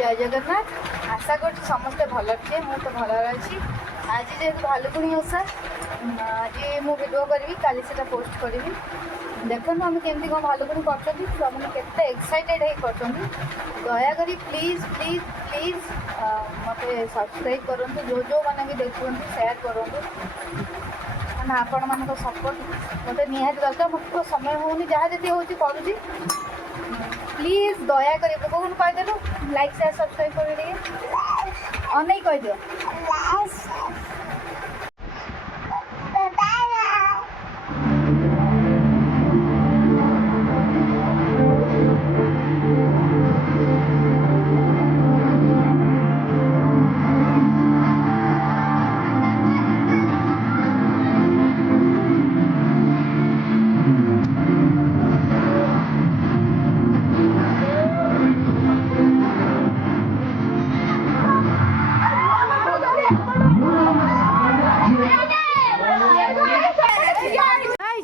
जय जगन्नाथ। आशा कर समस्ते भल थे मु तो भल अच्छी। आज जेहतु भालुकुणी ओषा आज मु वीडियो करी काली से पोस्ट करी। देखो आम केमती कौन भालुकुणी करते एक्साइटेड कर दयाकोरी प्लीज प्लीज प्लीज मत सब्सक्राइब करूँ जो जो मैंने भी देखुं शेयर करूँ मैंने आपण मान सपोर्ट मत निहाती दरकार मत तो समय होनी जहाँ जी हूँ करुँची प्लीज दया कर कौन कहीदेलु लाइक शेयर सब्सक्राइब कर अनेक कहीदियो।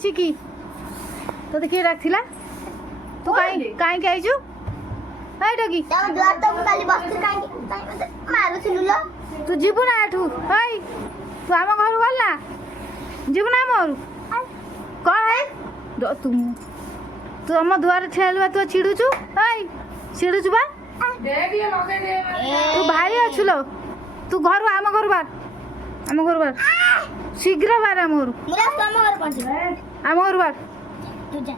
चिकी तो देखिए रखिला तू काई के आइजु हाय डगी द्वार तो काली बस्ती काई मारू थिलु ल तू जीबु ना एठू हाय तू आम घर गल ना जीबु ना मोर कौन है दो तू आम द्वार ठेलवा तू चिड़ुचु हाय चिड़ुचु बा तू भाई अछु लो तू घर आम घर बार शीघ्र बार आम घर मुरा तम घर पहुंच आम घर बार तू जा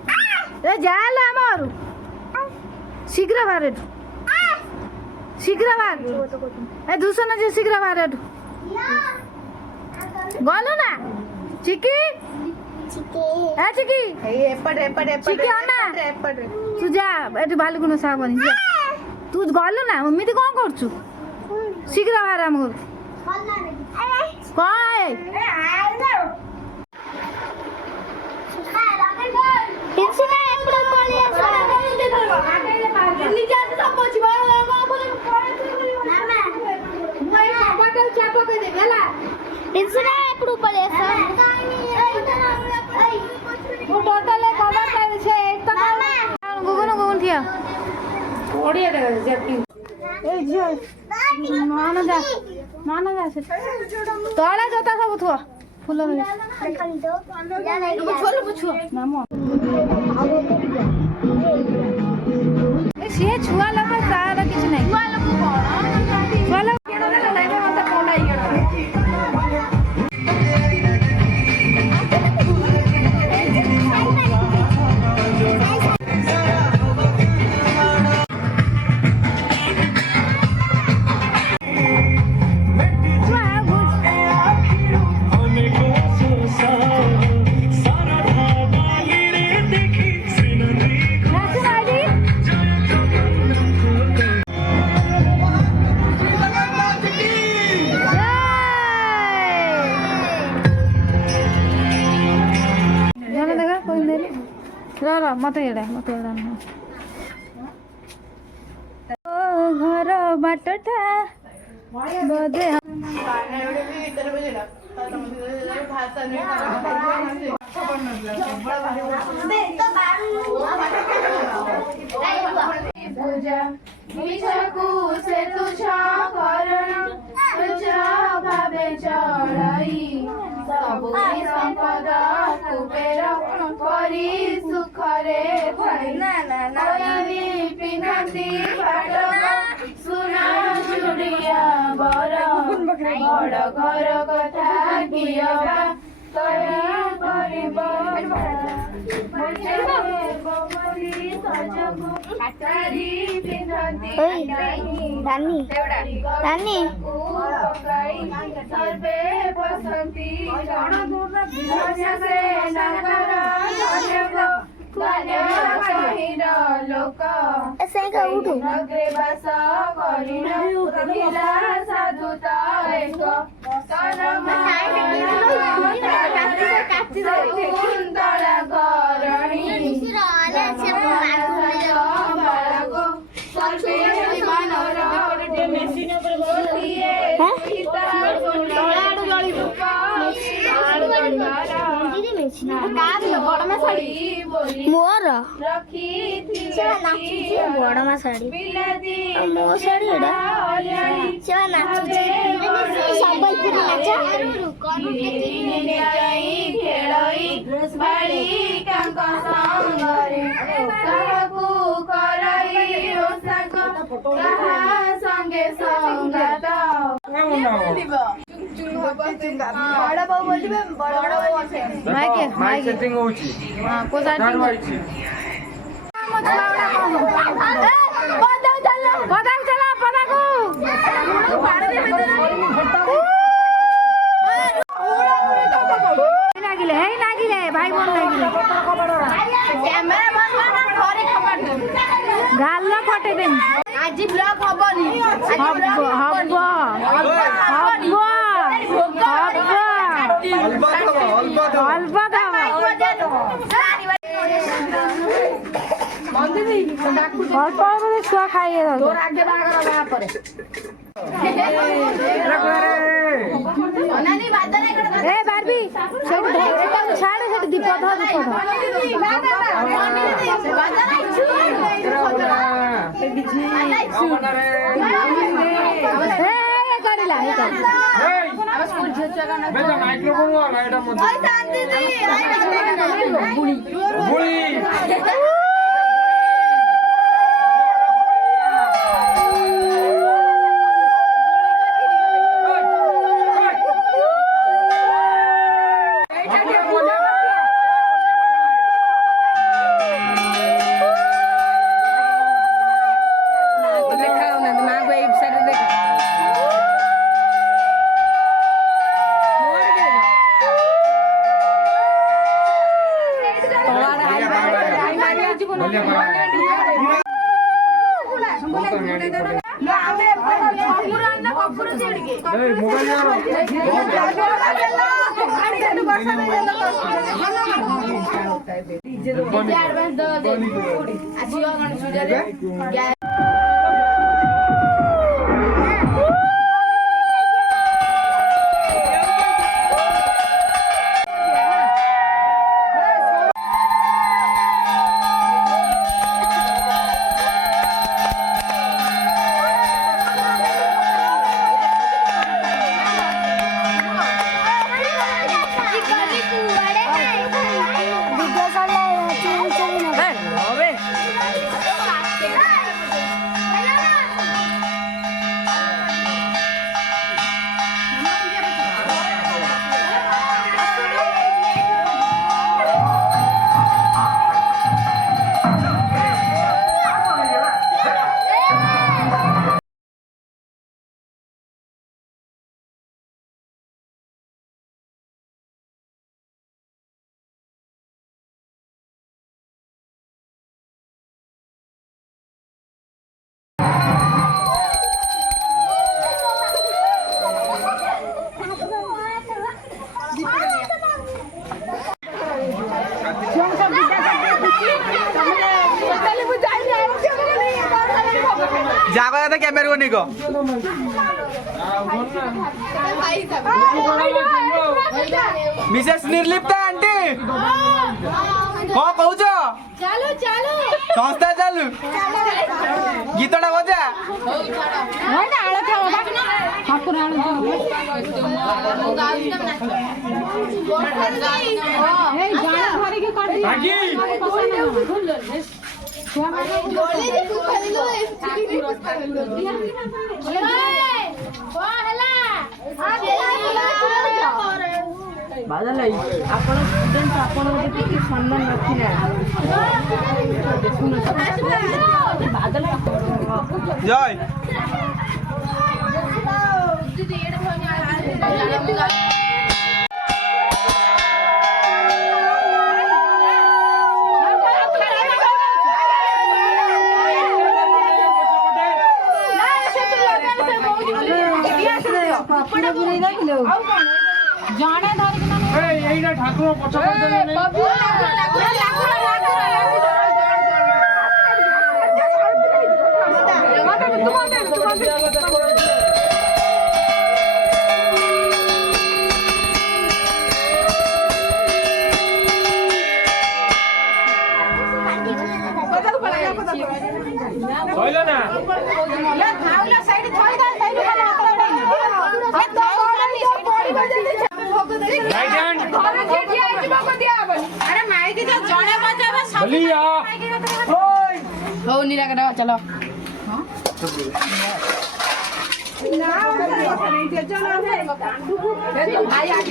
ए जाला आम घर शीघ्र बार शीघ्र बार ए दूसरा जे शीघ्र बार गलो ना चिकी चिके ए चिकी एपट चिकी आना तू जा एटू भालुकुणी ओषा बनी जा तू गलो ना एमिति कौन करछु शीघ्र बार आम घर कौन है इनसे एपड़ कोली आसा इनसे एपड़ कोली आसा वो टोटल कवर कर छे एक तो गुगुन थिया ओडिया देखा जेपी ए झियो माना जा से तळे जोता सब थुआ फूल खाली दो जा नहीं छोलो पुछो नाम ए से छुआ लगा सारा किछ नहीं छुआ लोग केना देला लाइव मत कोन आई मत घर बाटटा बोधे पूजा मिछकु से तुझा करण तुझा भावे चढ़ाई सबु संपद कुबेर परी सुखरे थाई पिनाती सुना चुड़िया बर बड़ घर कथा कियबा रानी सर्वे बसंती लोक ऐसे का उठो नगरे बास करिना साधुता एक कुंतला करणी ବଡ ମା ଶାଢୀ ମୋର ବଡ ମା ଶାଢୀ ମୋ ଶାଢୀ ଏଟା ସେ ନାଚୁଛି ସମ୍ବଲପୁରୀ ନାଚ ବଡ ବୋଉ ବୋଲିବେ ବଡ ବୋଉ ମାଇକ ସେଟିଂ ହଉଛି ହଁ କୋ ସାଇଡ भाई बोल गाल फटे दे आज ब्लॉक हबनी हब छुआ खाइए बारबी छाड़े दीप जागा था कैमरा नहीं को मिसेस निर्लिप्ता आंटी कौन कहूच चालू चालू संस्था चालू गीतटा बजा बादल आपण स्टूडेंट आपण टिके सम्मान नथिला बादल जय जाने धर ठाकुर ହଉ ନିରାକର ଚାଲ ଭାଇ ଆଗ